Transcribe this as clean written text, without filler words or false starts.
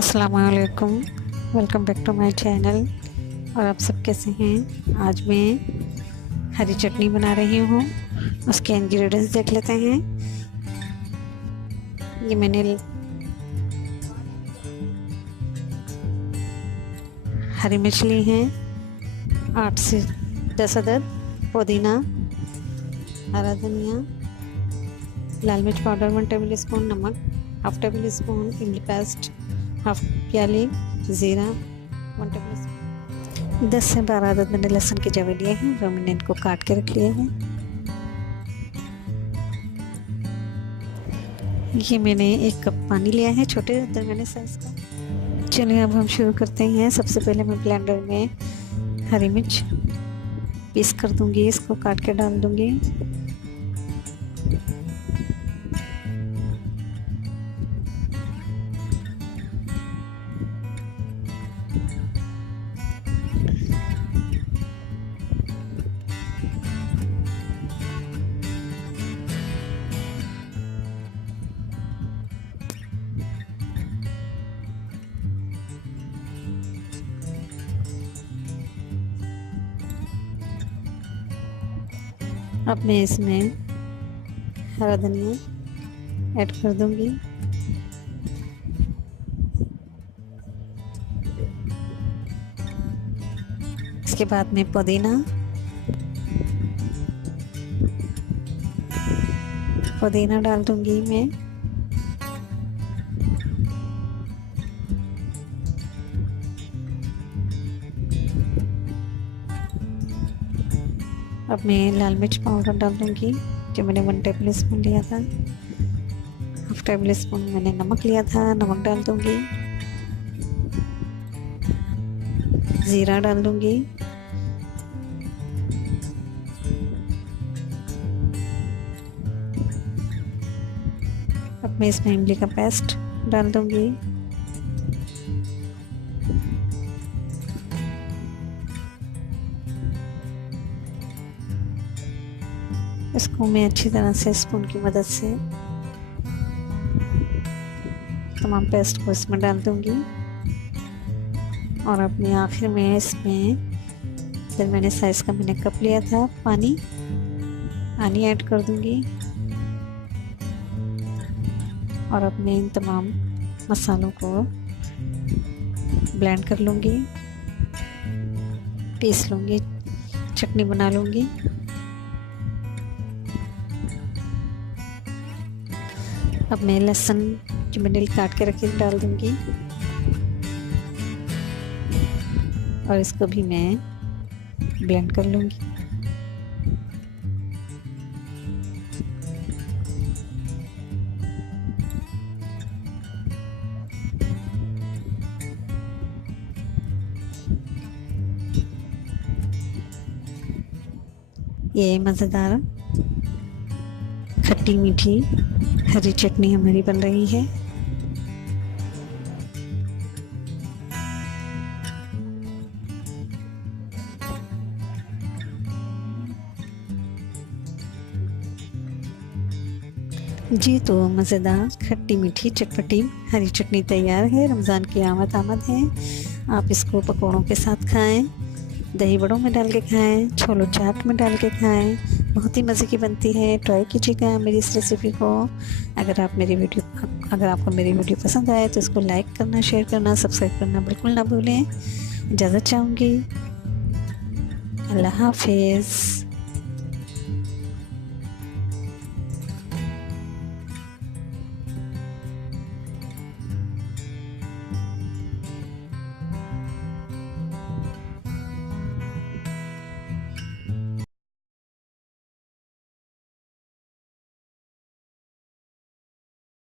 अस्सलामुअलैकुम, welcome back to my channel. और आप सब कैसे हैं? आज मैं हरी चटनी बना रही हूँ। उसके इंग्रेडिएंट्स देख लेते हैं। ये मैंने हरी मिर्च ली हैं 8 से 10 अदद, पुदीना, हरा धनिया, लाल मिर्च पाउडर 1 टेबल स्पून, नमक हाफ टेबल स्पून, इमली पेस्ट हाफ प्याली, ज़ीरा 1 टेबल स्पून, 10 से 12 अदद मैंने लहसुन के जवे लिए हैं जो मैंने इनको काट के रख लिए हैं। ये मैंने 1 कप पानी लिया है छोटे दरमियाने साइज का। चलिए अब हम शुरू करते हैं। सबसे पहले मैं ब्लेंडर में हरी मिर्च पीस कर दूंगी, इसको काट के डाल दूंगी। अब मैं इसमें हरा धनिया ऐड कर दूंगी। इसके बाद में पुदीना डाल दूंगी मैं। अब मैं लाल मिर्च पाउडर डाल दूंगी जो मैंने 1 टेबल स्पून लिया था। हाफ टेबल स्पून मैंने नमक लिया था, नमक डाल दूंगी। ज़ीरा डाल दूंगी। अब मैं इसमें इमली का पेस्ट डाल दूंगी। इसको मैं अच्छी तरह से स्पून की मदद से तमाम पेस्ट को इसमें डाल दूंगी। और अपने आखिर में इसमें मैंने साइज का मैंने कप लिया था पानी ऐड कर दूंगी। और अब मैं इन तमाम मसालों को ब्लेंड कर लूँगी, पीस लूँगी, चटनी बना लूँगी। अब मैं लहसुन जो मैंने काट के रखी डाल दूँगी और इसको भी मैं ब्लेंड कर लूँगी। ये मज़ेदार खट्टी मीठी हरी चटनी हमारी बन रही है। जी तो मज़ेदार खट्टी मीठी चटपटी हरी चटनी तैयार है। रमज़ान की आमद है। आप इसको पकौड़ों के साथ खाएं, दही बड़ों में डाल के खाएं, छोलो चाट में डाल के खाएं। बहुत ही मज़े की बनती है। ट्राई कीजिएगा मेरी इस रेसिपी को। अगर आपको मेरी वीडियो पसंद आए तो इसको लाइक करना, शेयर करना, सब्सक्राइब करना बिल्कुल ना भूलें। इजाज़त चाहूँगी। अल्लाह हाफिज़।